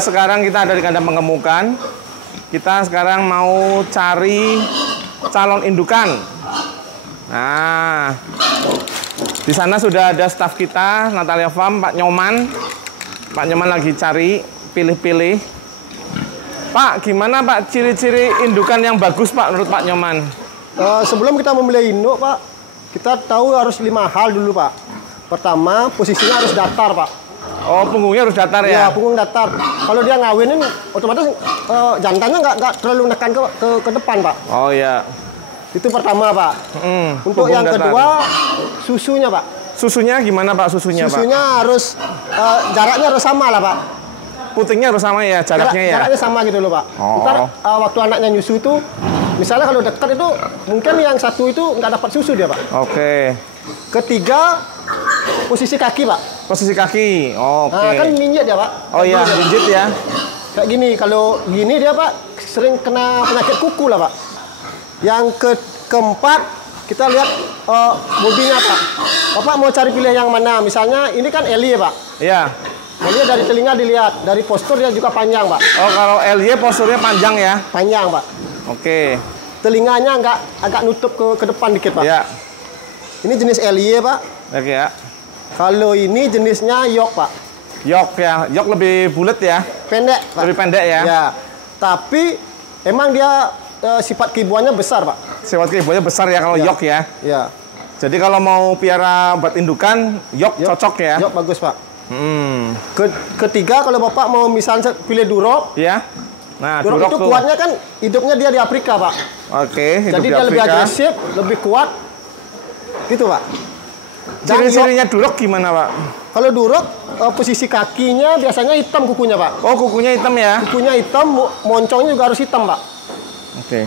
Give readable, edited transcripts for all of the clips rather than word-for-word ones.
sekarang kita ada di kandang pengemukan. Kita sekarang mau cari calon indukan. Nah, di sana sudah ada staf kita, Natalia Farm, Pak Nyoman. Pak Nyoman lagi cari, pilih-pilih. Pak, gimana Pak ciri-ciri indukan yang bagus Pak menurut Pak Nyoman? Sebelum kita memilih induk Pak, kita tahu harus 5 hal dulu Pak. Pertama, posisinya harus datar Pak. Oh, punggungnya harus datar ya? Iya, punggung datar. Kalau dia ngawinin, otomatis jantannya nggak terlalu menekan ke depan Pak. Oh iya. Itu pertama Pak. Untuk yang kedua, susunya Pak. Susunya gimana Pak susunya Pak? Susunya harus jaraknya harus sama lah Pak. Putingnya harus sama ya jaraknya ya? Jaraknya sama gitu loh Pak. Ntar waktu anaknya nyusu itu, misalnya kalau dekat itu mungkin yang satu itu nggak dapat susu dia Pak. Oke. Ketiga, posisi kaki Pak. Posisi kaki, oke. Nah, kan minjit ya Pak. Oh iya, minjit ya. Kayak gini, kalau gini dia Pak sering kena penyakit kuku lah Pak. Yang keempat, kita lihat bodinya Pak. Bapak mau cari pilih yang mana? Misalnya ini kan Eli ya Pak. Iya. Eli dari telinga dilihat, dari postur dia juga panjang Pak. Oh kalau LY posturnya panjang ya? Panjang Pak. Oke. Telinganya agak nutup ke depan dikit Pak. Iya. Ini jenis Eli Pak. Oke ya. Kalau ini jenisnya York Pak. York ya, York lebih bulat ya? Pendek Pak. Lebih pendek ya? Ya. Tapi emang dia sifat keibuannya besar Pak. Sifat keibuannya besar ya kalau York ya? Ya. Jadi kalau mau piara buat indukan, York cocok ya? York bagus Pak. Ketiga kalau Bapak mau misalnya pilih Durok. Ya. Nah, Durok itu kuatnya kan hidupnya dia di Afrika Pak. Oke, hidup jadi di dia Afrika. lebih agresif, lebih kuat. Gitu Pak. Ciri-cirinya Durok gimana Pak? Kalau Durok posisi kakinya biasanya hitam kukunya Pak. Oh kukunya hitam ya? Kukunya hitam, moncongnya juga harus hitam Pak. Oke.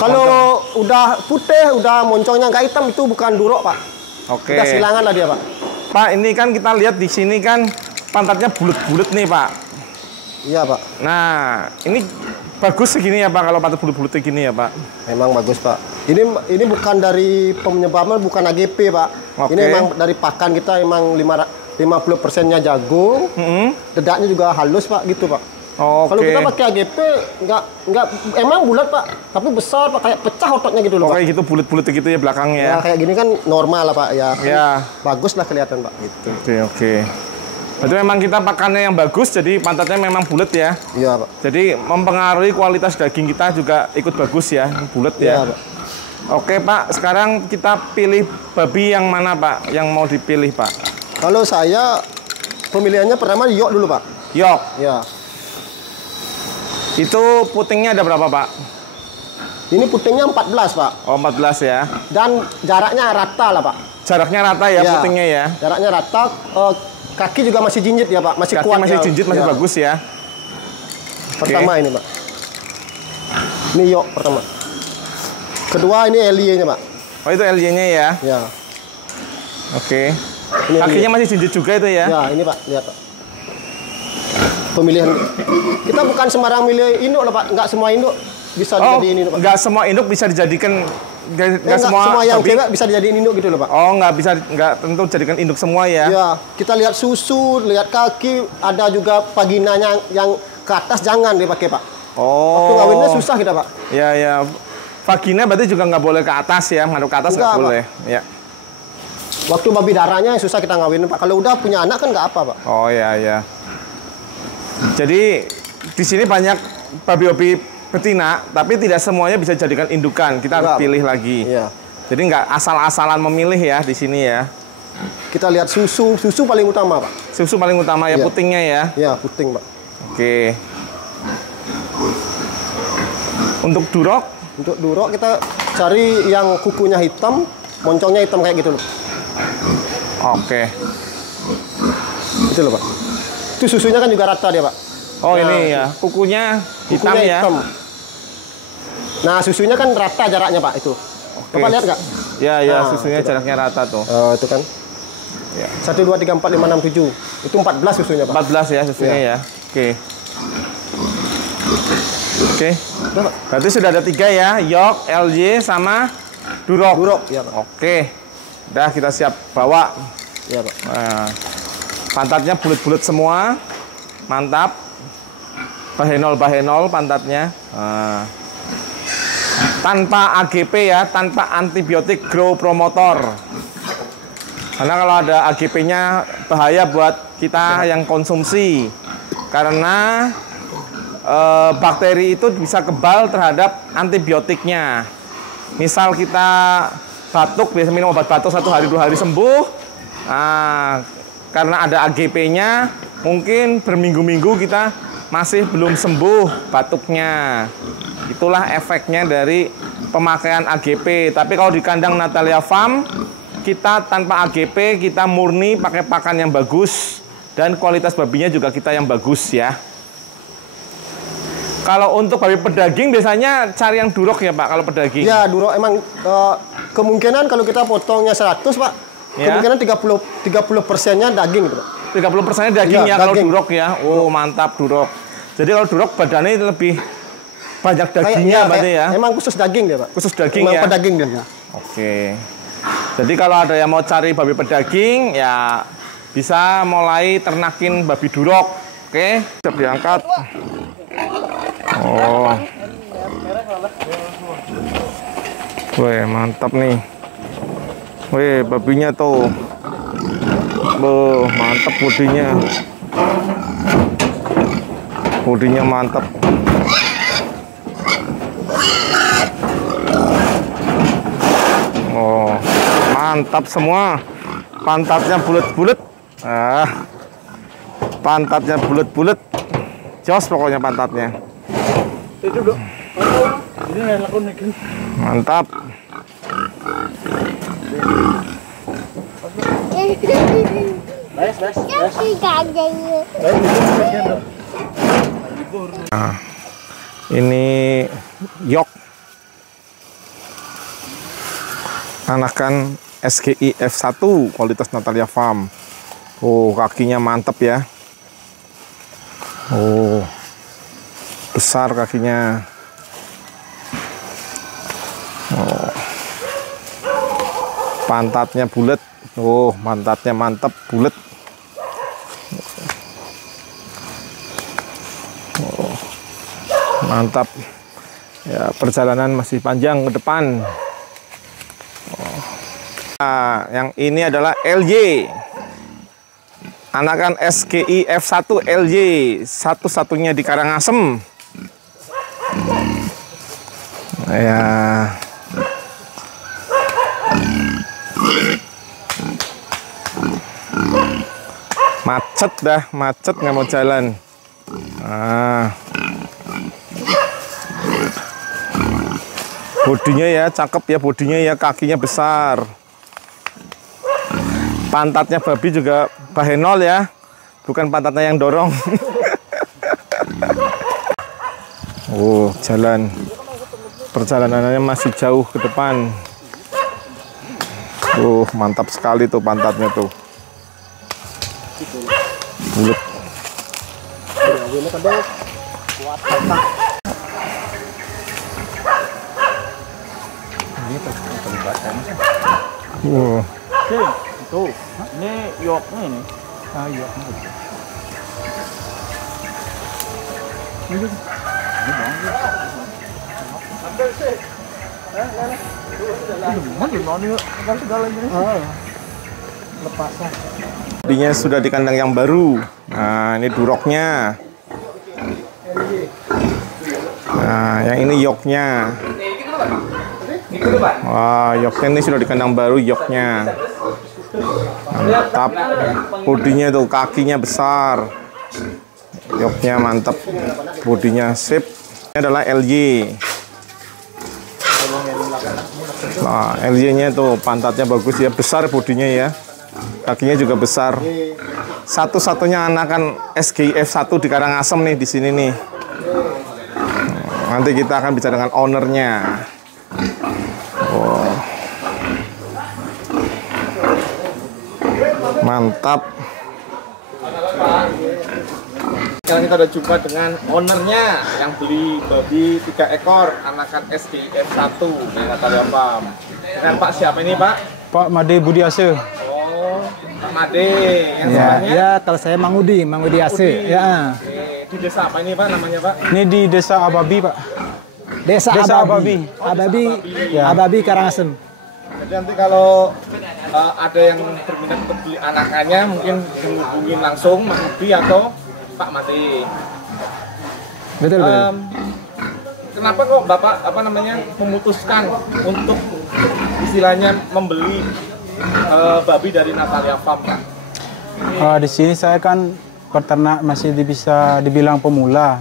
Kalau udah putih, udah moncongnya nggak hitam itu bukan Durok Pak. Oke. Udah silangan lah dia Pak. Pak ini kan kita lihat di sini kan pantatnya bulat-bulat nih Pak. Iya Pak. Nah ini bagus segini ya Pak kalau pantat bulat-bulat segini ya Pak? Memang bagus Pak. Ini bukan dari penyebabnya bukan AGP Pak. Oke. Ini memang dari pakan kita emang 50%-nya jagung. Dedaknya juga halus Pak gitu Pak. Oke. Kalau kita pakai AGP nggak emang bulat Pak, tapi besar Pak kayak pecah ototnya gitu loh Pak. Kayak gitu bulat-bulat gitu ya belakangnya. Ya kayak gini kan normal lah Pak ya. Ya. Bagus lah kelihatan Pak gitu. Oke. Berarti memang kita pakannya yang bagus, jadi pantatnya memang bulat ya. Iya Pak. Jadi mempengaruhi kualitas daging kita juga ikut bagus ya, bulat ya. Iya Pak. Oke Pak, sekarang kita pilih babi yang mana Pak, yang mau dipilih Pak? Kalau saya pemilihannya pertama York dulu Pak. York. Ya. Itu putingnya ada berapa Pak? Ini putingnya 14 Pak. Oh 14 ya. Dan jaraknya rata lah Pak. Jaraknya rata ya, Ya. putingnya ya. Jaraknya rata. Kaki juga masih jinjit ya Pak, masih Kaki kuat. masih ya. jinjit, masih Ya. bagus ya. Pertama ini Pak. Ini York pertama. Kedua ini LY-nya Pak. Oh itu LY-nya ya. Ya. Oke. Ini Kakinya masih jinjit juga itu ya. Ya ini Pak, lihat Pak. Pemilihan kita bukan sembarang milih induk lah Pak, nggak semua induk bisa dijadiin induk Pak. Nggak semua induk bisa dijadikan. Nggak semua yang babi. cewek bisa dijadiin induk gitu loh Pak. Oh nggak tentu jadikan induk semua ya. Ya, kita lihat susu, lihat kaki, ada juga vaginanya yang ke atas jangan dipakai Pak. Oh. Waktu ngawinnya susah kita Pak. Ya ya. Vagina berarti juga nggak boleh ke atas ya, ngaduk ke atas nggak boleh. Ya. Waktu babi darahnya yang susah kita ngawinin Pak. Kalau udah punya anak kan nggak apa Pak. Oh ya ya. Jadi di sini banyak babi-babi betina, tapi tidak semuanya bisa dijadikan indukan. Kita harus pilih lagi. Iya. Jadi nggak asal-asalan memilih ya di sini ya. Kita lihat susu paling utama Pak. Susu paling utama ya, Iya. putingnya ya. Iya, puting Pak. Oke. Untuk Durok? Untuk Durok kita cari yang kukunya hitam, moncongnya hitam kayak gitu loh. Oke. Itu loh Pak. Itu susunya kan juga rata dia Pak. Oh ini ya, kukunya hitam ya. Hitam. Nah susunya kan rata jaraknya Pak itu. Bapak lihat nggak? Ya ya, Nah, susunya itu, jaraknya rata tuh. Itu kan. Ya. 1, 2, 3, 4, 5, 6, 7. Itu 14 susunya Pak. 14 ya susunya ya. Oke. Oke. Berarti sudah ada 3 ya, York, LY sama Durok. Durok ya Pak. Oke. Udah kita siap bawa. Ya Pak. Nah, pantatnya bulat-bulat semua. Mantap. bahenol pantatnya. Tanpa AGP ya, tanpa antibiotik growth promotor. Karena kalau ada AGP-nya bahaya buat kita yang konsumsi. Karena bakteri itu bisa kebal terhadap antibiotiknya. Misal kita batuk, biasa minum obat batuk 1 hari 2 hari sembuh. Nah, karena ada AGP-nya, mungkin berminggu-minggu kita masih belum sembuh batuknya. Itulah efeknya dari pemakaian AGP. Tapi kalau di kandang Natalia Farm, kita tanpa AGP, kita murni pakai pakan yang bagus. Dan kualitas babinya juga kita yang bagus ya. Kalau untuk babi pedaging biasanya cari yang durok ya Pak, kalau pedaging? Ya, durok emang kemungkinan kalau kita potongnya 100 Pak, ya? Kemungkinan 30%-nya daging gitu Pak. 30%-nya daging ya, kalau durok ya. Oh, mantap durok. Jadi kalau durok badannya lebih banyak dagingnya berarti ya? Emang khusus daging dia Pak. Khusus daging ya? Pedaging dia. Oke. Jadi kalau ada yang mau cari babi pedaging ya bisa mulai ternakin babi durok. Oke, siap diangkat. Oh. Wih, mantap nih. Wih, babinya tuh. Mantap bodinya. Bodinya mantap. Oh, mantap semua. Pantatnya bulat-bulat. Pantatnya bulat-bulat. Jos pokoknya pantatnya. Mantap. Nah, ini yok anakan SGI F1 kualitas Natalia Farm. Oh, kakinya mantap ya. Oh, besar kakinya. Oh, pantatnya bulat. Oh, pantatnya mantap bulat. Oh, mantap. Ya, perjalanan masih panjang ke depan. Oh. Nah, yang ini adalah LJ. Anakan SGI F1 LJ, satu-satunya di Karangasem. Ya. Macet dah, macet nggak mau jalan. Bodinya ya cakep ya, bodinya ya, kakinya besar. Pantatnya babi juga bahenol ya, bukan pantatnya yang dorong. Oh, jalan. Perjalanannya masih jauh ke depan. Mantap sekali tuh pantatnya tuh. Bulat. Tuh, ini yoknya ini. Yoknya. Bodinya sudah di kandang yang baru. Nah, ini duroknya. Nah, yang ini yoknya. Wah, yoknya ini sudah di kandang baru, yoknya. Mantap. Bodinya tuh, kakinya besar. Yoknya mantap. Bodinya sip. Ini adalah LJ. Nah, LJ-nya tuh pantatnya bagus ya, besar bodinya ya. Kakinya juga besar. Satu-satunya anakan SGI F1 di Karangasem nih, di sini nih. Nanti kita akan bicara dengan ownernya. Oh. Mantap. Sekarang kita udah jumpa dengan ownernya yang beli babi 3 ekor anakan SGI F1 di Natalia Farm. Dengan Pak siapa ini Pak? Pak Made Budiase. Oh, Pak Made. Yang Ya, kalau saya Mang Udi Ase. Ya. Oke. di desa apa ini Pak namanya Pak? Ini di Desa Ababi, Pak. Desa Desa Ababi. Ababi. Ya. Ababi Karangasem. Jadi nanti kalau ada yang berminat untuk beli anakannya mungkin menghubungin langsung Mas Budi atau Pak Mati. Betul, betul. Kenapa kok Bapak memutuskan untuk istilahnya membeli babi dari Natalia Farm, Pak? Di sini saya kan peternak masih bisa dibilang pemula.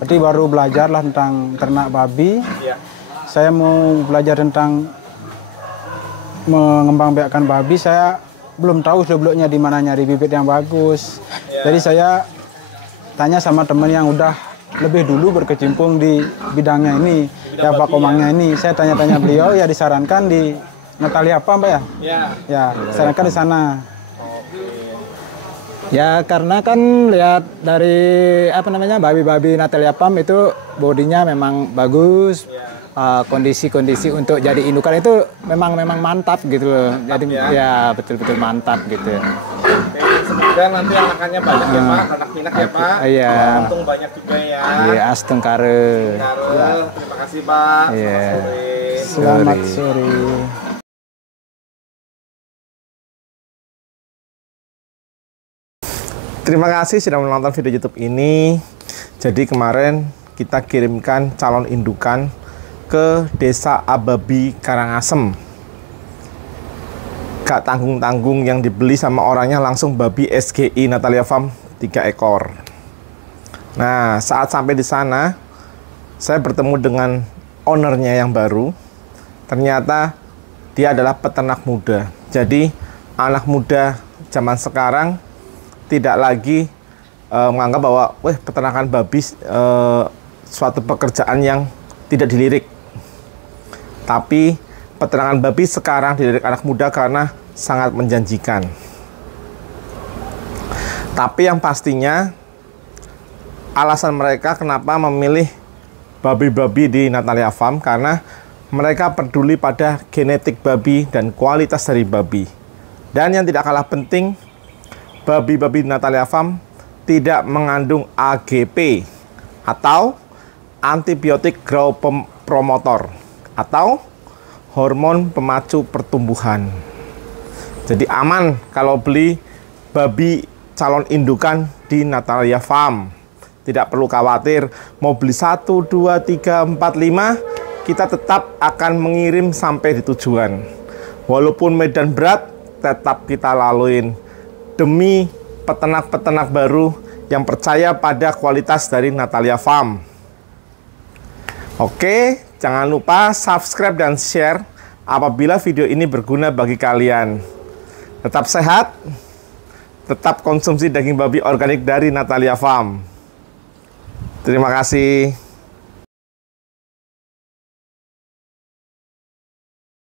Berarti baru belajar lah tentang ternak babi. Ya. Saya mau belajar tentang mengembangbiakkan babi. Saya belum tahu seluk-beluknya di mana nyari bibit yang bagus. Ya. Jadi saya tanya sama teman yang udah lebih dulu berkecimpung di bidangnya ini, ya Pak Komangnya ini. Saya tanya-tanya beliau, ya disarankan di Natalia Farm, Pak ya? Ya. Ya, disarankan di sana. Ya karena kan lihat dari babi-babi Natalia Farm itu bodinya memang bagus, kondisi-kondisi untuk jadi indukan itu memang mantap gitu loh. Jadi ya betul-betul mantap gitu. Oke, semoga nanti anakannya banyak ya Pak, anak pinak ya Pak. Iya. Untung banyak juga ya. Iya, astengkare. Terima kasih Pak. Iya. Selamat sore. Terima kasih sudah menonton video YouTube ini. Jadi kemarin kita kirimkan calon indukan ke Desa Ababi Karangasem. Gak tanggung-tanggung, yang dibeli sama orangnya langsung babi SGI Natalia Farm 3 ekor. Nah, saat sampai di sana, saya bertemu dengan ownernya yang baru. Ternyata dia adalah peternak muda. Jadi anak muda zaman sekarang tidak lagi menganggap bahwa peternakan babi suatu pekerjaan yang tidak dilirik. Tapi peternakan babi sekarang dilirik anak muda karena sangat menjanjikan. Tapi yang pastinya alasan mereka kenapa memilih babi-babi di Natalia Farm karena mereka peduli pada genetik babi dan kualitas dari babi. Dan yang tidak kalah penting, babi-babi Natalia Farm tidak mengandung AGP atau antibiotik growth promotor atau hormon pemacu pertumbuhan. Jadi aman kalau beli babi calon indukan di Natalia Farm. Tidak perlu khawatir mau beli 1, 2, 3, 4, 5, kita tetap akan mengirim sampai di tujuan. Walaupun medan berat, tetap kita laluin. Demi peternak-peternak baru yang percaya pada kualitas dari Natalia Farm. Oke, jangan lupa subscribe dan share apabila video ini berguna bagi kalian. Tetap sehat, tetap konsumsi daging babi organik dari Natalia Farm. Terima kasih.